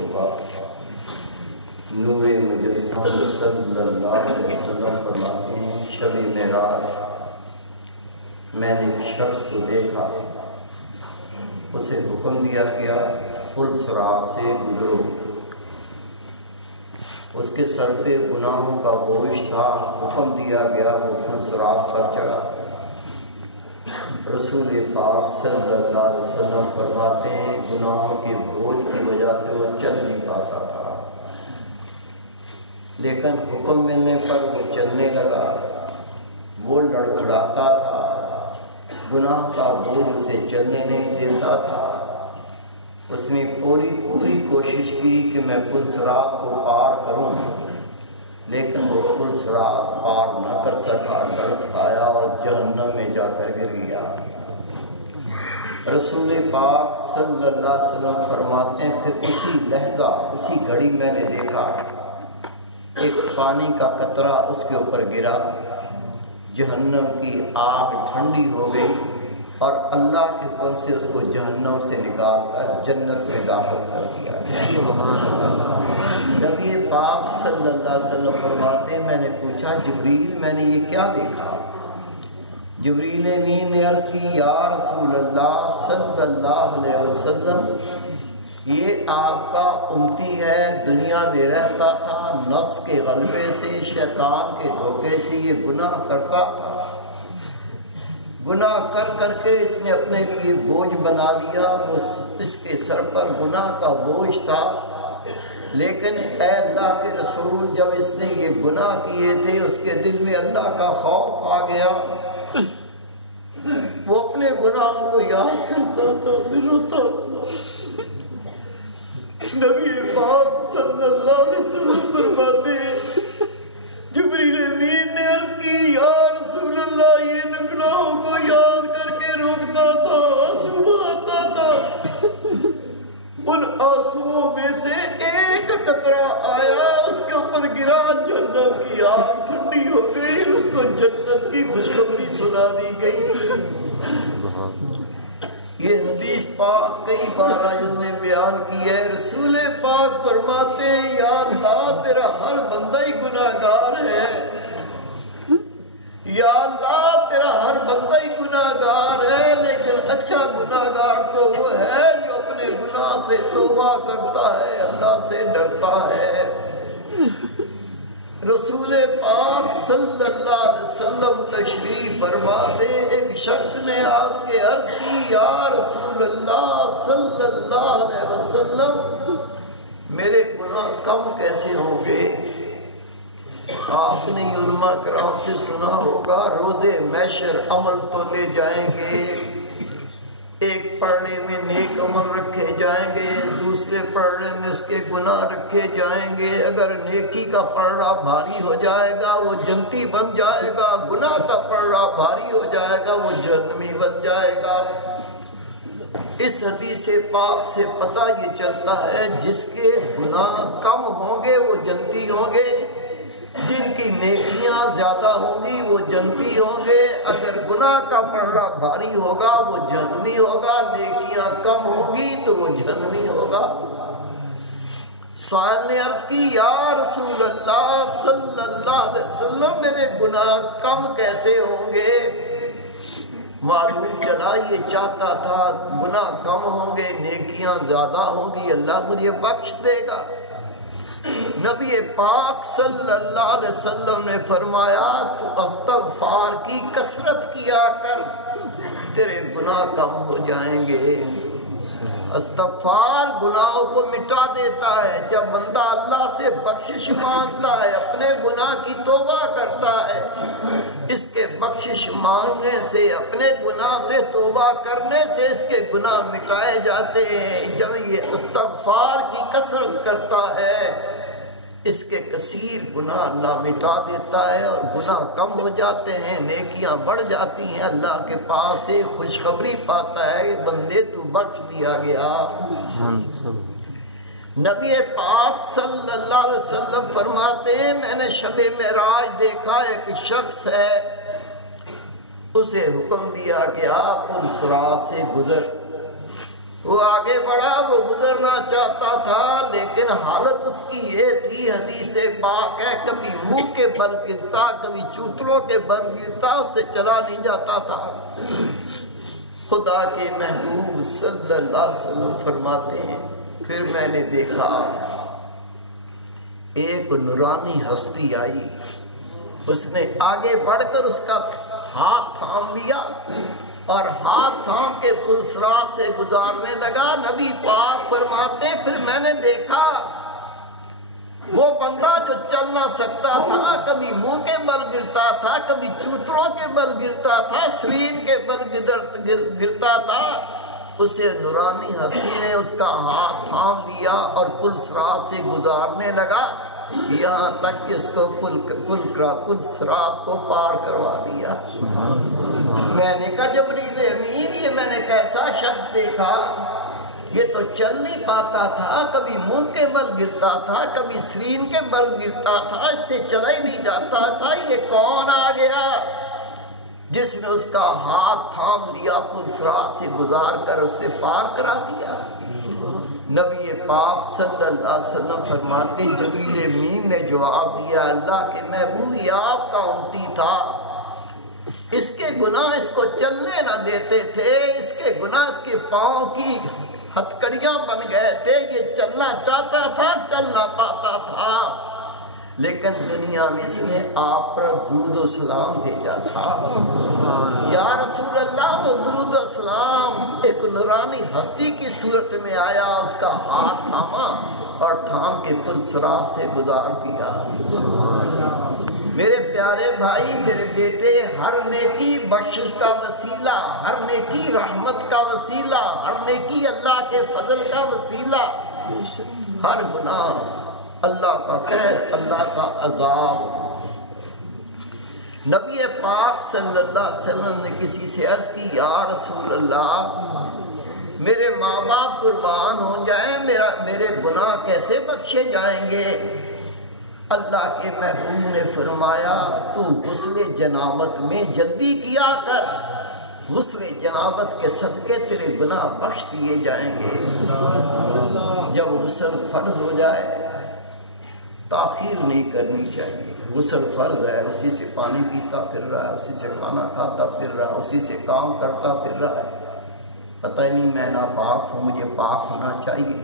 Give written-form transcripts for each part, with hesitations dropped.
صبح نور مجسم صلی اللہ علیہ وسلم فرماتے ہیں شب معراج میں نے ایک شخص کو دیکھا، اسے حکم دیا گیا پل صراط سے گزرو، اس کے سر پہ گناہوں کا بوجھ تھا، حکم دیا گیا وہ پل صراط پر چڑھا۔ رسول پاک صلی اللہ علیہ وسلم فرماتے ہیں گناہوں کے بوجھ کی وجہ سے وہ چل نہیں پاتا تھا، لیکن حکم ملنے پر وہ چلنے لگا، وہ لڑکھڑاتا تھا، گناہ کا بوجھ اسے چلنے نہیں دیتا تھا۔ اس نے پوری کوشش کی کہ میں پل صراط کو پار کروں، لیکن وہ پل صراط پار نہ کر سکا، لڑکھڑایا اور جہنم میں جا کر گر گیا۔ رسول پاک صلی اللہ علیہ وسلم فرماتے ہیں پھر اسی لحظہ اسی گھڑی میں نے دیکھا ایک پانی کا قطرہ اس کے اوپر گرا، جہنم کی آگ ٹھنڈی ہو گئی اور اللہ کے حکم سے اس کو جہنم سے نکال کر جنت میں داخل کر دیا گیا۔ نبی پاک صلی اللہ علیہ وسلم فرماتے ہیں میں نے پوچھا جبریل میں نے یہ کیا دیکھا؟ جبریل امین نے عرض کی یا رسول اللہ صلی اللہ علیہ وسلم یہ آپ کا امتی ہے، دنیا میں رہتا تھا، نفس کے غلبے سے شیطان کے دھوکے سے یہ گناہ کرتا تھا، گناہ کر کر کے اس نے اپنے لیے بوجھ بنا لیا، اس کے سر پر گناہ کا بوجھ تھا، لیکن اے اللہ کے رسول جب اس نے یہ گناہ کیے تھے اس کے دل میں اللہ کا خوف آ گیا، وہ اپنے گناہوں کو یاد کرتا تھا، پھر روتا تھا۔ نبی پاک صلی اللہ علیہ وسلم فرماتے ہیں جبریل امین نے عرض کی یا رسول اللہ یہ گناہوں کو یاد کر کے روکتا تھا، آنسو آتا تھا، ان آنسوؤں میں سے ایک قطرہ آیا اس کے اوپر گرا، جہنم کی آگ ٹھنڈی ہو گئی، اس کو جنت کی خوشخبری سنا دی گئی۔ یہ حدیث پاک کئی بار آیت نے بیان کی ہے۔ رسول پاک فرماتے ہیں یا اللہ تیرا ہر بندہ ہی گناہگار ہے، یا اللہ تیرا ہر بندہ ہی گناہگار ہے، لیکن اچھا گناہگار تو وہ ہے جو اپنے گناہ سے توبہ کرتا ہے، اللہ سے ڈرتا ہے۔ رسول پاک صلی اللہ علیہ وسلم تشریف فرما دے، ایک شخص نے آج کے عرض کی یا رسول اللہ صلی اللہ علیہ وسلم میرے گناہ کم کیسے ہوں گے؟ آپ نے علماء کرام سے سنا ہوگا روزے محشر عمل تو لے جائیں گے، ایک پڑھنے میں نیک عمل رکھے جائیں گے، دوسرے پڑھنے میں اس کے گناہ رکھے جائیں گے، اگر نیکی کا پڑھنا بھاری ہو جائے گا وہ جنتی بن جائے گا، گناہ کا پڑھنا بھاری ہو جائے گا وہ جہنمی بن جائے گا۔ اس حدیث پاک سے پتہ یہ چلتا ہے جس کے گناہ کم ہوں گے وہ جنتی ہوں گے، جن کی نیکیاں زیادہ ہوں گی وہ جنتی ہوں گے، اگر گناہ کا پڑھنا بھاری ہوگا وہ جہنمی ہوگا، نیکیاں کم ہوں گی تو وہ جہنمی ہوگا۔ سائل نے عرض کی یا رسول اللہ صلی اللہ علیہ وسلم میرے گناہ کم کیسے ہوں گے؟ معلوم چلا یہ چاہتا تھا گناہ کم ہوں گے نیکیاں زیادہ ہوں گی، اللہ مجھے بخش دے گا۔ نبی پاک صلی اللہ علیہ وسلم نے فرمایا تو استغفار کی کثرت کیا کر، تیرے گناہ کم ہو جائیں گے۔ استغفار گناہوں کو مٹا دیتا ہے، جب بندہ اللہ سے بخشش مانگتا ہے، اپنے گناہ کی توبہ کرتا ہے، اس کے بخشش مانگنے سے، اپنے گناہ سے توبہ کرنے سے اس کے گناہ مٹائے جاتے ہیں۔ جب یہ استغفار کی کثرت کرتا ہے اس کے کثیر گناہ اللہ مٹا دیتا ہے اور گناہ کم ہو جاتے ہیں، نیکیاں بڑھ جاتی ہیں، اللہ کے پاس سے خوشخبری پاتا ہے بندے تو بخش دیا گیا۔ نبی پاک صلی اللہ علیہ وسلم فرماتے ہیں میں نے شب معراج دیکھا ایک شخص ہے، اسے حکم دیا کہ آپ پل صراط سے گزر، وہ آگے بڑھا، وہ گزرنا چاہتا تھا لیکن لیکن حالت اس کی یہ تھی، حدیث پاک ہے، کبھی منہ کے بل گرتا، کبھی چوتروں کے بل گرتا، اس سے چلا نہیں جاتا تھا۔ خدا کے محبوب صلی اللہ علیہ وسلم فرماتے ہیں پھر میں نے دیکھا ایک نورانی ہستی آئی، اس نے آگے بڑھ کر اس کا ہاتھ تھام لیا اور ہاتھ تھام کے پلسرات سے گزارنے لگا۔ نبی پاک فرماتے پھر میں نے دیکھا وہ بندہ جو چل نہ سکتا تھا، کبھی منہ کے بل گرتا تھا، کبھی چوتروں کے بل گرتا تھا، سرین کے بل گرتا تھا، اسے نورانی ہستی نے اس کا ہاتھ تھام لیا اور پلسرات سے گزارنے لگا، یہاں تک کہ اس کو پلسرات کو پار کروا دیا۔ میں نے کہا جبریل امین، یہ میں نے کیسا شخص دیکھا، یہ تو چل نہیں پاتا تھا، کبھی منہ کے بل گرتا تھا، کبھی سرین کے بل گرتا تھا، اس سے چلا ہی نہیں جاتا تھا، یہ کون آ گیا جس نے اس کا ہاتھ تھام لیا، پلسرات سے گزار کر اس سے پار کرا دیا؟ نبی پاک صلی اللہ علیہ وسلم فرماتے جبریل امین نے جواب دیا، اللہ کے محبوب یہ آپ کا امتی تھا، اس کے گناہ اس کو چلنے نہ دیتے تھے، اس کے گناہ اس کے پاؤں کی ہتکڑیاں بن گئے تھے، یہ چلنا چاہتا تھا چل نہ پاتا تھا، لیکن دنیا میں اس نے آپ پر درود و سلام بھیجا تھا۔ یا رسول اللہ، وہ درود و سلام ایک نورانی ہستی کی صورت میں آیا، اس کا ہاتھ تھاما اور تھام کے پلسرات سے گزار دیا۔ میرے پیارے بھائی، میرے بیٹے، ہر نیکی بخشش کا وسیلہ، ہر نیکی رحمت کا وسیلہ، ہر نیکی اللہ کے فضل کا وسیلہ، ہر گناہ اللہ کا قہر، اللہ کا عذاب۔ نبی پاک صلی اللہ علیہ وسلم نے کسی سے عرض کی، یا رسول اللہ میرے ماں باپ قربان ہو جائیں، میرے گناہ کیسے بخشے جائیں گے؟ اللہ کے محبوب نے فرمایا تو غسل جنابت میں جلدی کیا کر، غسل جنابت کے صدقے تیرے گناہ بخش دیے جائیں گے۔ جب غسل فرض ہو جائے تاخیر نہیں کرنی چاہیے، غسل فرض ہے، اسی سے پانی پیتا پھر رہا ہے، اسی سے کھانا کھاتا پھر رہا ہے، اسی سے کام کرتا پھر رہا ہے، پتہ ہی نہیں میں ناپاک ہوں، مجھے پاک ہونا چاہیے۔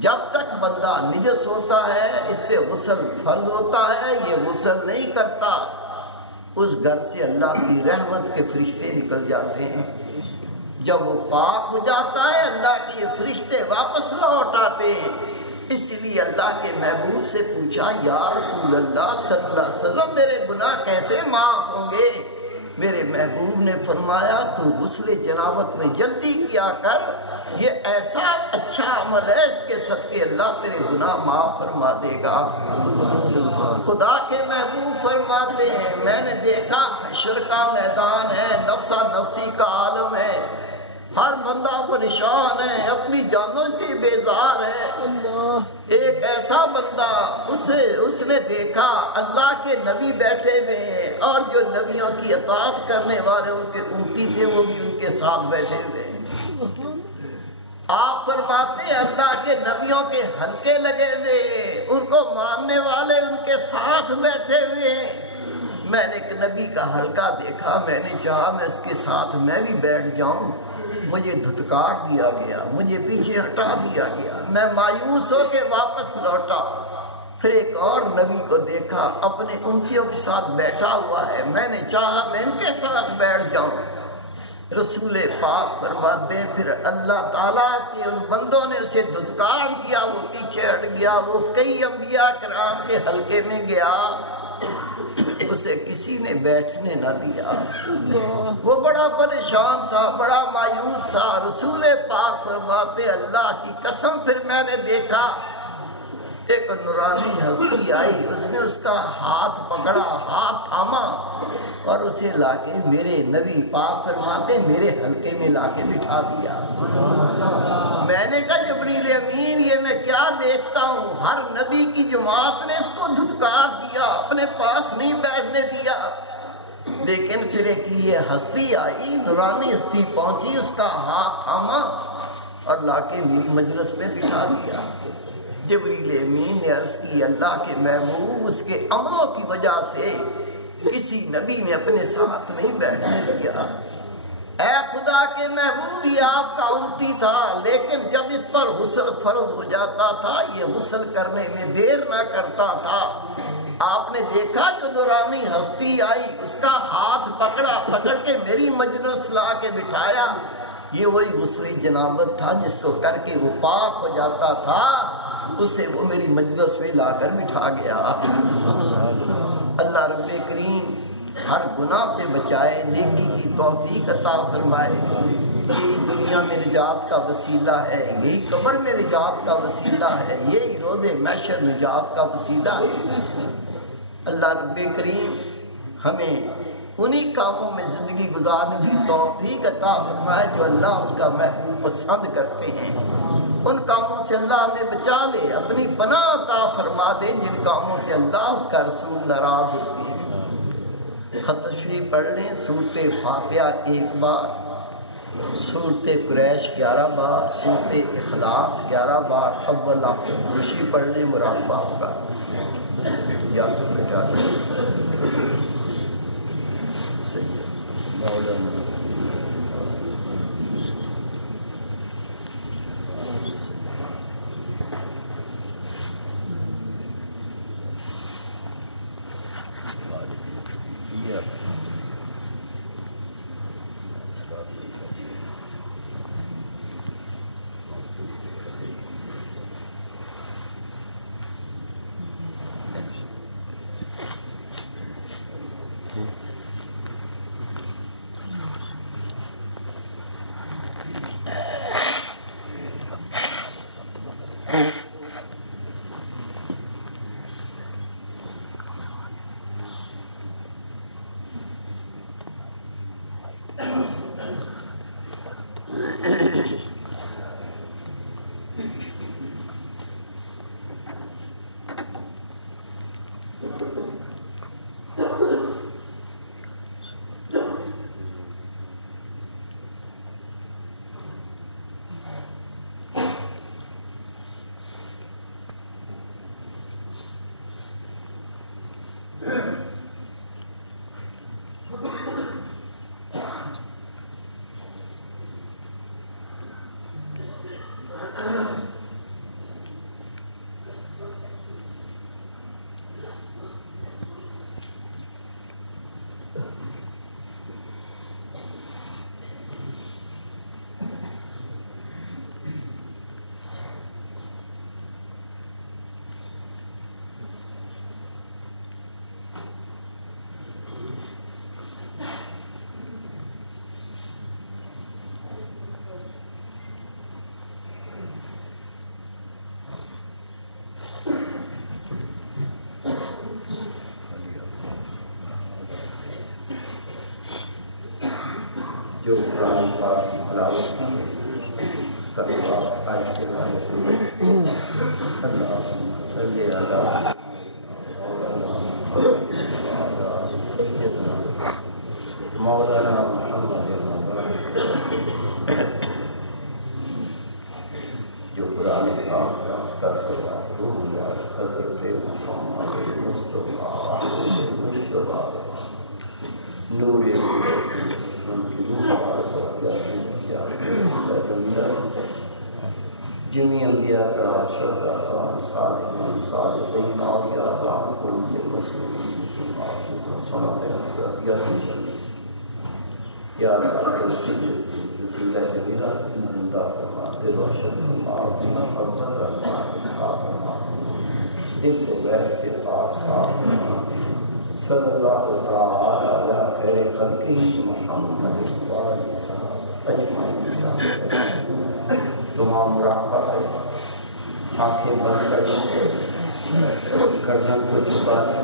جب تک بندہ نجس ہوتا ہے اس پہ غسل فرض ہوتا ہے، یہ غسل نہیں کرتا، اس گھر سے اللہ کی رحمت کے فرشتے نکل جاتے ہیں۔ جب وہ پاک ہو جاتا ہے اللہ کے فرشتے واپس لوٹ آتے ہیں۔ اس لیے اللہ کے محبوب سے پوچھا، یا رسول اللہ صلی اللہ علیہ وسلم میرے گناہ کیسے معاف ہوں گے؟ میرے محبوب نے فرمایا تو غسل جنابت میں جلدی کیا کر، یہ ایسا اچھا عمل ہے اس کے صدقے اللہ تیرے گناہ معاف فرما دے گا۔ خدا کے محبوب فرماتے ہیں میں نے دیکھا حشر کا میدان ہے، نفسا نفسی کا عالم ہے، ہر بندہ پریشان ہے، اپنی جانوں سے بیزار ہے۔ ایک ایسا بندہ اس نے دیکھا اللہ کے نبی بیٹھے ہوئے ہیں اور جو نبیوں کی اطاعت کرنے والے ان کے اونٹی تھے وہ بھی ان کے ساتھ بیٹھے ہوئے ہیں۔ آپ فرماتے ہیں اللہ کے نبیوں کے حلقے لگے ہوئے، ان کو ماننے والے ان کے ساتھ بیٹھے ہوئے ہیں۔ میں نے ایک نبی کا حلقہ دیکھا، میں نے چاہا میں اس کے ساتھ میں بھی بیٹھ جاؤں، مجھے دھتکار دیا گیا، مجھے پیچھے ہٹا دیا گیا، میں مایوس ہو کے واپس لوٹا۔ پھر ایک اور نبی کو دیکھا اپنے اونٹیوں کے ساتھ بیٹھا ہوا ہے، میں نے چاہا میں ان کے ساتھ بیٹھ جاؤں۔ رسول پاک فرماتے ہیں پھر اللہ تعالیٰ کے ان بندوں نے اسے دھتکار کیا، وہ پیچھے ہٹ گیا، وہ کئی انبیاء کرام کے حلقے میں گیا، اسے کسی نے بیٹھنے نہ دیا، وہ بڑا پریشان تھا، بڑا مایوس تھا۔ رسول پاک فرماتے اللہ کی قسم پھر میں نے دیکھا ایک نورانی ہستی آئی، اس نے اس کا ہاتھ پکڑا، ہاتھ تھاما اور اسے لا کے میرے نبی پاک فرماتے میرے حلقے میں لا کے بٹھا دیا۔ میں نے کہا جبریل امین یہ میں کیا دیکھتا ہوں، ہر نبی کی جماعت نے اس کو دھتکار دیا، اپنے پاس نہیں بیٹھنے دیا، لیکن پھر ایک یہ ہستی آئی، نورانی ہستی پہنچی، اس کا ہاتھ تھاما اور لا کے میری مجلس میں بٹھا دیا۔ جبریل امین نے عرض کی اللہ کے محبوب اس کے عملوں کی وجہ سے کسی نبی نے اپنے ساتھ نہیں بیٹھنے دیا۔ اے خدا کے محبوب یہ آپ کا امتی تھا، لیکن جب اس پر غسل فرض ہو جاتا تھا یہ غسل کرنے میں دیر نہ کرتا تھا۔ آپ نے دیکھا جو نورانی ہستی آئی اس کا ہاتھ پکڑ کے میری مجلس لا کے بٹھایا، یہ وہی غسل جنابت تھا جس کو کر کے وہ پاک ہو جاتا تھا، اسے وہ میری مجلس میں لا کر بٹھا گیا۔ اللہ رب کریم ہر گناہ سے بچائے، نیکی کی توفیق عطا فرمائے۔ یہی دنیا میں نجات کا وسیلہ ہے، یہی قبر میں نجات کا وسیلہ ہے، یہی روز محشر نجات کا وسیلہ ہے۔ اللہ رب کریم ہمیں انہی کاموں میں زندگی گزارنے کی توفیق عطا فرمائے جو اللہ اس کا محبوب پسند کرتے ہیں۔ ان کاموں سے اللہ ہمیں بچا لے، اپنی پناہ عطا فرما دے جن کاموں سے اللہ اس کا رسول ناراض ہوتے ہیں۔ خط تشریف پڑھ لیں۔ سورۃ فاتحہ 1 بار، سورۃ قریش 11 بار، سورۃ اخلاص 11 بار، اول آخر درشی پڑھ لیں، مراقبہ ہوگا۔ اجازت میں جاتے ہیں۔ مولانا جو قرآن پاک کی تلاوت کی اس کا ثواب آج کے بعد اللہ صلی اللہ مولانا محمد جو قرآن پاک کا اس کا ثواب روح حضرت محمد مصطفیٰ نور ان کی جميع انبیاء کرام شہداء کرام صالحین صالحین اولیاء اعظام کل مسلمین مسلمات سونا سے یا یا اللہ وسیلہ جمیلہ زندہ فرما دل روشن فرما اپنی محبت فرما دل کو غیر سے پاک صاف فرما صلی اللہ تعالی علی خیر خلقہ محمد صاحب اجمعین۔ تمام مراقبہ ہے، آنکھیں بند کر گردن کو چھپا دیں،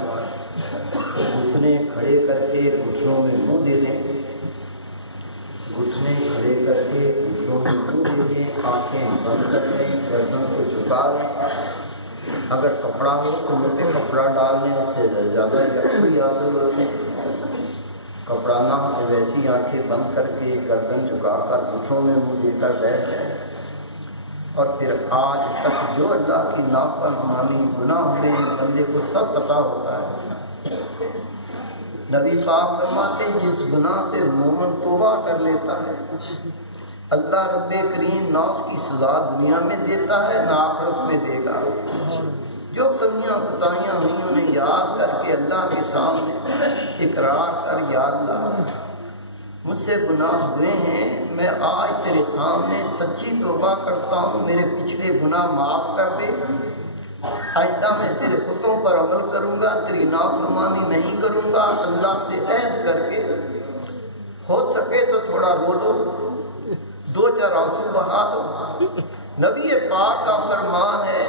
گھٹنے کھڑے کر کے گھٹنوں میں منہ دے دیں، گھٹنے کھڑے کر کے گھٹنوں میں منہ دے دیں، آنکھیں بند کر دیں، گردن کو جھکا لیں۔ اگر کپڑا ہو تو منہ پہ کپڑا ڈالنے سے زیادہ یکسوئی حاصل ہوتی ہے، کپڑا نہ ہو ویسی آنکھیں بند کر کے گردن جھکا کر گھٹنوں میں منہ دے کر بیٹھ جائیں۔ اور پھر آج تک جو اللہ کی نافرمانی گناہ ہوئے بندے کو سب پتہ ہوتا ہے۔ نبی پاک فرماتے ہیں جس گناہ سے مومن توبہ کر لیتا ہے اللہ رب کریم نہ اس کی سزا دنیا میں دیتا ہے نہ آخرت میں دے گا۔ جو کمیاں کوتاہیاں ہوئی انہیں یاد کر کے اللہ کے سامنے اقرار کر، یا اللہ مجھ سے گناہ ہوئے ہیں، میں آج تیرے سامنے سچی توبہ کرتا ہوں، میرے پچھلے گناہ معاف کر دے، آئندہ میں تیرے حکموں پر عمل کروں گا، تیری نافرمانی نہیں کروں گا۔ اللہ سے عہد کر کے ہو سکے تو تھوڑا رو لو، دو چار آنسو بہا دو۔ نبی پاک کا فرمان ہے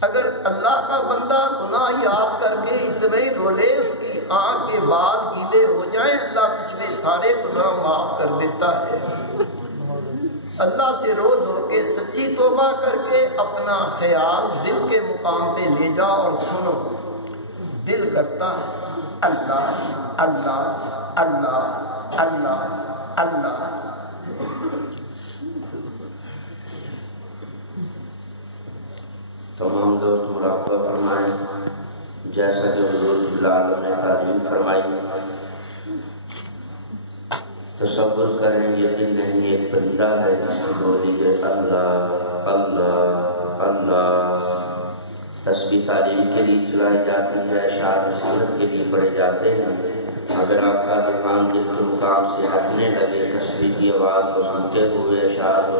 اگر اللہ کا بندہ گناہ یاد کر کے اتنا ہی رو لے اس کی آنکھ کے بال گیلے ہو جائیں اللہ پچھلے سارے گناہ معاف کر دیتا ہے۔ اللہ سے رو دھو کے سچی توبہ کر کے اپنا خیال دل کے مقام پہ لے جاؤ اور سنو، دل کرتا ہے اللہ اللہ اللہ اللہ اللہ۔ تمام دوست مراقبہ فرمائیں جیسا کہ حضور بلال نے تعلیم فرمائی۔ تصور کریں یہ دل نہیں ایک پرندہ ہے جس کی بولی ہے اللہ اللہ اللہ۔ تسبیح تعلیم کے لیے چلائی جاتی ہے، اشعار نصیحت کے لیے پڑھے جاتے ہیں۔ اگر آپ کا دھیان دل کے مقام سے ہٹنے لگے تسبیح کی آواز کو سنتے ہوئے اشعار کو